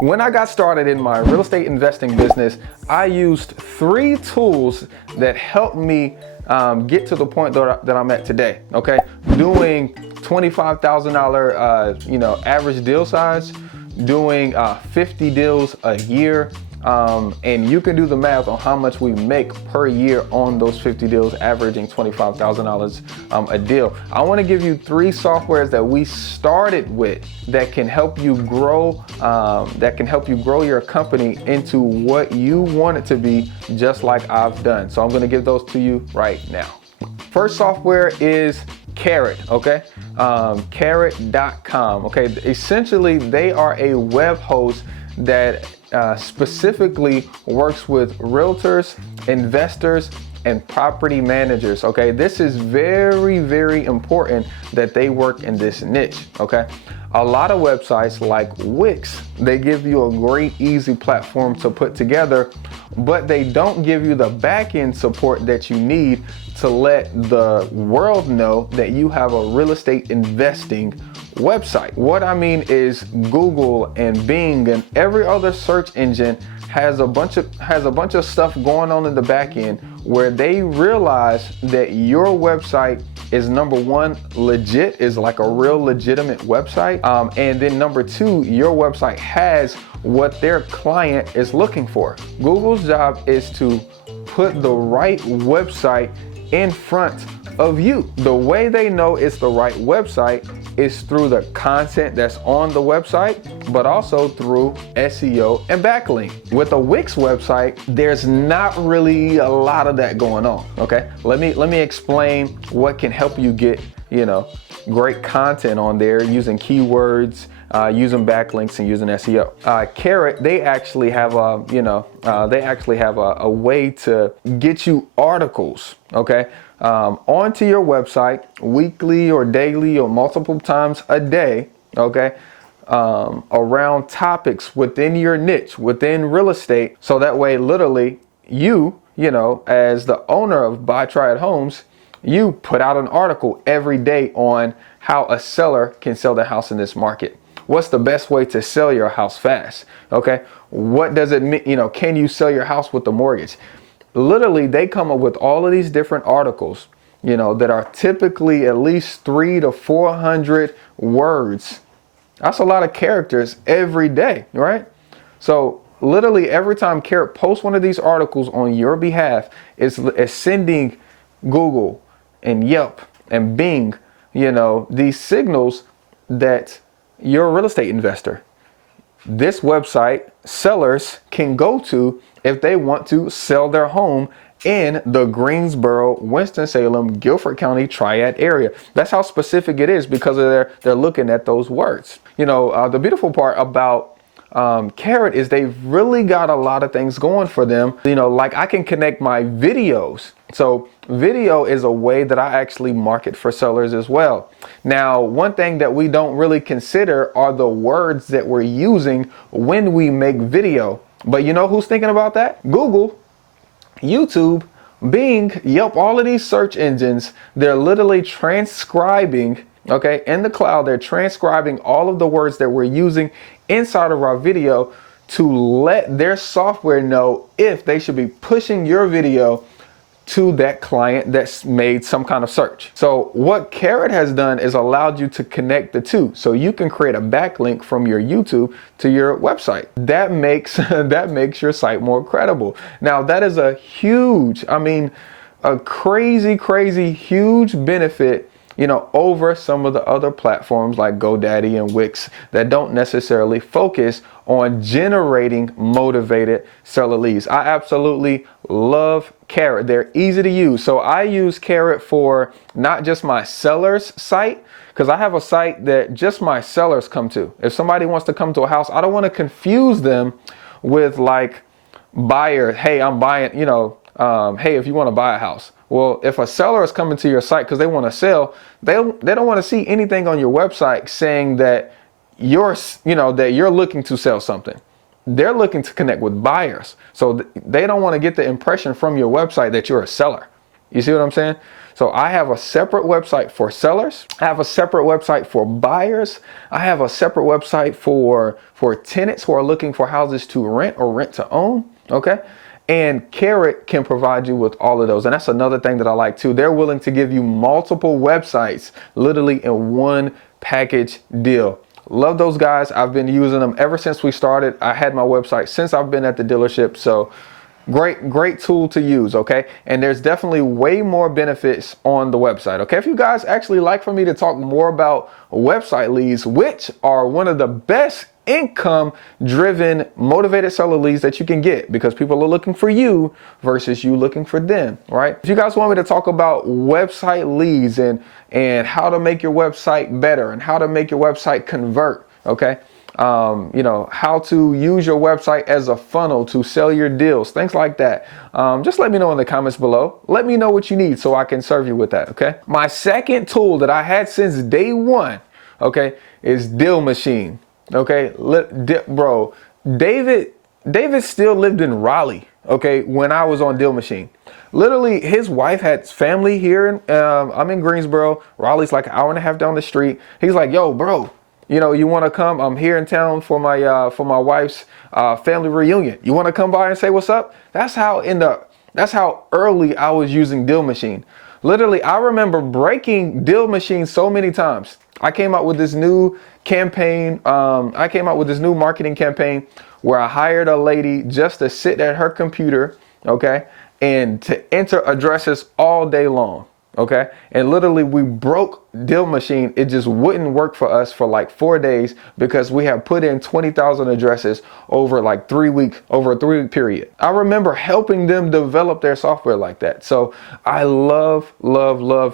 When I got started in my real estate investing business, I used 3 tools that helped me get to the point that I'm at today. Okay, doing $25,000 average deal size, doing 50 deals a year. And you can do the math on how much we make per year on those 50 deals, averaging $25,000 a deal. I want to give you 3 softwares that we started with that can help you grow, your company into what you want it to be, just like I've done. So I'm going to give those to you right now. First software is Carrot, okay? Carrot.com, okay? Essentially, they are a web host that specifically works with realtors, investors, and property managers, okay? This is very, very important that they work in this niche, okay? A lot of websites like Wix, they give you a great, easy platform to put together, but they don't give you the back-end support that you need to let the world know that you have a real estate investing website. What I mean is Google and Bing and every other search engine has a bunch of stuff going on in the back end where they realize that your website is, number 1, legit, is like a real legitimate website, and then number 2, your website has what their client is looking for. Google's job is to put the right website in front of you. The way they know it's the right website is through the content that's on the website, but also through SEO and backlink. With a Wix website, there's not really a lot of that going on, okay? Let me explain what can help you get, great content on there using keywords, using backlinks, and using SEO. Carrot, they actually have a way to get you articles, okay, onto your website weekly or daily or multiple times a day, okay, around topics within your niche, within real estate. So that way, literally, you as the owner of Buy Try It Homes, you put out an article every day on how a seller can sell their house in this market. What's the best way to sell your house fast? Okay, what does it mean? Can you sell your house with a mortgage? Literally, they come up with all of these different articles, that are typically at least 300 to 400 words. That's a lot of characters every day, right? So literally every time Carrot posts one of these articles on your behalf, it's sending Google and Yelp and Bing, these signals that you're a real estate investor. This website sellers can go to if they want to sell their home in the Greensboro, Winston-Salem, Guilford County Triad area. That's how specific it is, because they're looking at those words. The beautiful part about Carrot is they've really got a lot of things going for them. Like I can connect my videos. So video is a way that I actually market for sellers as well. Now, one thing that we don't really consider are the words that we're using when we make video. But you know who's thinking about that? Google, YouTube, Bing, Yelp, all of these search engines, they're literally transcribing, okay, in the cloud, they're transcribing all of the words that we're using inside of our video to let their software know if they should be pushing your video to that client that's made some kind of search. So what Carrot has done is allowed you to connect the two. So you can create a backlink from your YouTube to your website. That makes your site more credible. Now that is a huge, a crazy huge benefit, over some of the other platforms like GoDaddy and Wix that don't necessarily focus on generating motivated seller leads. I absolutely love Carrot. They're easy to use. So I use Carrot for not just my sellers site, because I have a site that just my sellers come to. If somebody wants to come to a house, I don't want to confuse them with like buyer. Hey, I'm buying, hey, if you want to buy a house. Well, if a seller is coming to your site because they want to sell, they don't want to see anything on your website saying that you're looking to sell something. They're looking to connect with buyers. So they don't want to get the impression from your website that you're a seller. You see what I'm saying? So I have a separate website for sellers. I have a separate website for buyers. I have a separate website for tenants who are looking for houses to rent or rent to own. Okay. And Carrot can provide you with all of those. And that's another thing that I like too. They're willing to give you multiple websites literally in one package deal. Love those guys. I've been using them ever since we started. I had my website since I've been at the dealership. So great tool to use. Okay. And there's definitely way more benefits on the website. Okay. If you guys actually like for me to talk more about website leads, which are one of the best income driven motivated seller leads that you can get, because people are looking for you versus you looking for them, right? If you guys want me to talk about website leads and how to make your website better and how to make your website convert, okay? You know, how to use your website as a funnel to sell your deals, things like that. Just let me know in the comments below. Let me know what you need so I can serve you with that, okay? My second tool that I had since day one, okay, is Deal Machine. Okay, bro, David still lived in Raleigh, okay, when I was on Deal Machine. Literally, his wife had family here. I'm in Greensboro. Raleigh's like an hour and a half down the street. He's like, yo, bro, you know, you want to come? I'm here in town for my wife's family reunion. You want to come by and say what's up? That's how early I was using Deal Machine. Literally, I remember breaking Deal Machine so many times. I came out with this new campaign. I came out with this new marketing campaign where I hired a lady just to sit at her computer, okay, and to enter addresses all day long. Okay. And literally we broke Deal Machine. It just wouldn't work for us for like 4 days because we have put in 20,000 addresses over like a 3-week period. I remember helping them develop their software like that. So I love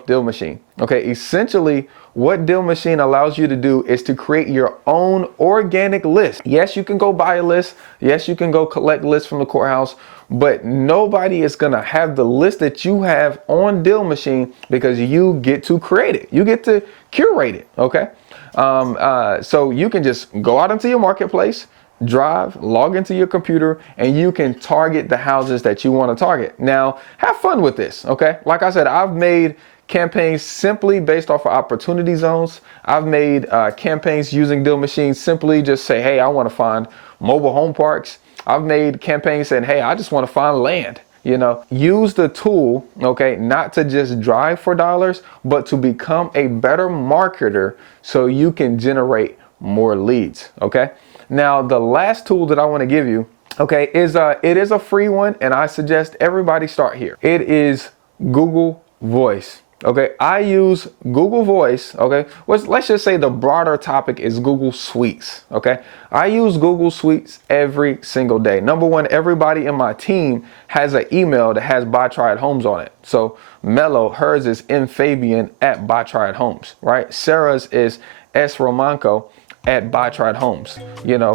Deal Machine. Okay. Essentially what Deal Machine allows you to do is to create your own organic list. Yes, you can go buy a list. Yes, you can go collect lists from the courthouse, but nobody is going to have the list that you have on Deal Machine because you get to create it. You get to curate it. Okay. So you can just go out into your marketplace, drive, log into your computer, and you can target the houses that you want to target. Now, have fun with this. Okay. Like I said, I've made campaigns simply based off of opportunity zones. I've made campaigns using Deal Machine simply just say, hey, I want to find mobile home parks. I've made campaigns saying, hey, I just want to find land. You know, use the tool, okay, not to just drive for dollars, but to become a better marketer so you can generate more leads. Okay. Now, the last tool that I want to give you, okay, is it is a free one, and I suggest everybody start here. It is Google Voice. Okay, I use Google Voice. Okay, let's just say the broader topic is Google Suites. Okay, I use Google Suites every single day. Number one, everybody in my team has an email that has Buy Try It Homes on it. So Mello, hers is mfabian at Buy Try It Homes, right? Sarah's is sromanco at Buy Try It Homes. You know,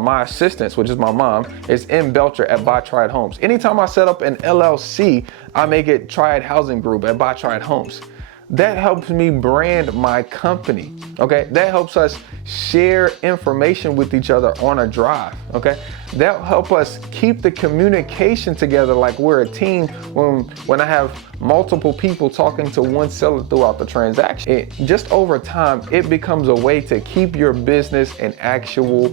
my assistants, which is my mom, is M Belcher at Buy Try It Homes. Anytime I set up an LLC, I make it Triad Housing Group at Buy Try It Homes. That helps me brand my company. Okay, that helps us share information with each other on a drive. Okay, that'll help us keep the communication together like we're a team when I have multiple people talking to one seller throughout the transaction. Just over time, it becomes a way to keep your business an actual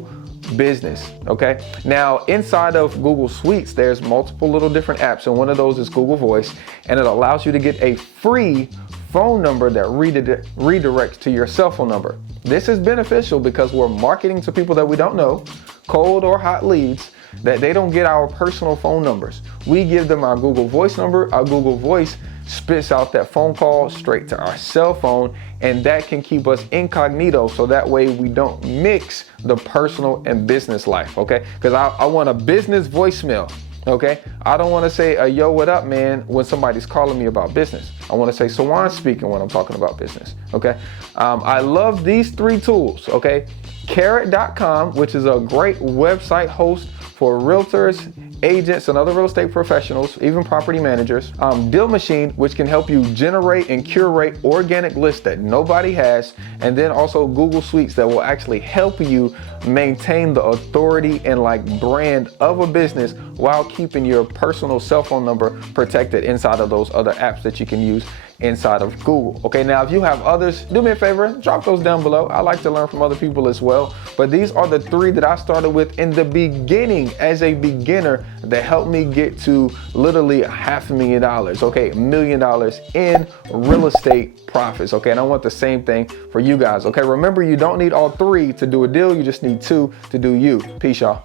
business. Okay, now inside of Google Suites, there's multiple little different apps, and one of those is Google Voice, and it allows you to get a free phone number that redirects to your cell phone number. This is beneficial because we're marketing to people that we don't know, cold or hot leads, that they don't get our personal phone numbers. We give them our Google Voice number. Our Google Voice spits out that phone call straight to our cell phone, and that can keep us incognito so that way we don't mix the personal and business life. Okay, because I want a business voicemail. Okay, I don't want to say yo, what up, man, when somebody's calling me about business. I want to say Sawan speaking when I'm talking about business. Okay, I love these three tools. Okay, Carrot.com, which is a great website host for realtors agents and other real estate professionals, even property managers. Deal Machine, which can help you generate and curate organic lists that nobody has. And then also Google Suites that will actually help you maintain the authority and brand of a business while keeping your personal cell phone number protected inside of those other apps that you can use inside of Google. Okay, now if you have others, do me a favor, drop those down below. I like to learn from other people as well. But these are the 3 that I started with in the beginning as a beginner that helped me get to literally $500,000, okay, $1 million in real estate profits. Okay, and I want the same thing for you guys. Okay, remember, you don't need all 3 to do a deal. You just need 2 to do you. Peace, y'all.